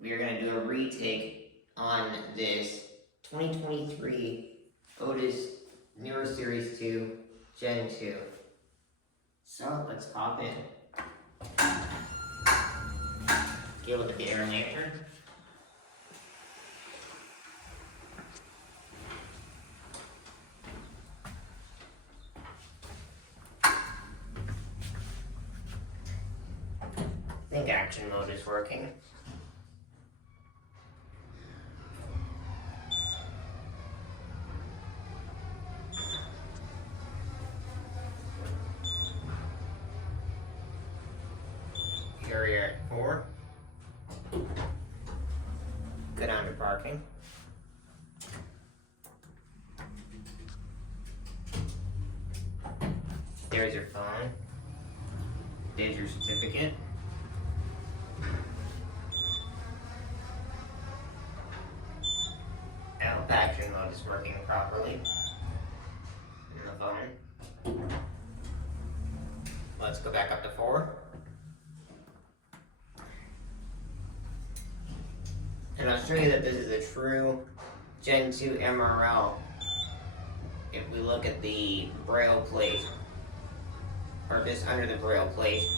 we are going to do a retake on this 2023 Otis Newer Series 2 Gen 2. So let's pop in. Get with the air lantern. I think action mode is working. Here we are at 4. Go down to parking. There's your phone. There's your certificate. Action mode is working properly in the phone. Let's go back up to 4. And I'll show you that this is a true Gen 2 MRL. If we look at the braille plate, or just under the braille plate,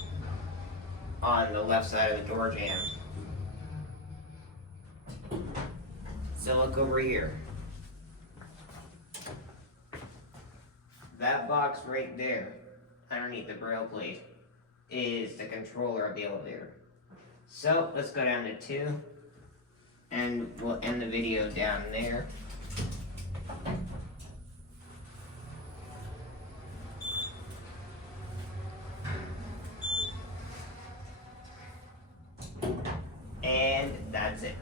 on the left side of the door jamb. So look over here. That box right there, underneath the braille plate, is the controller of the elevator. So let's go down to 2, and we'll end the video down there. And that's it.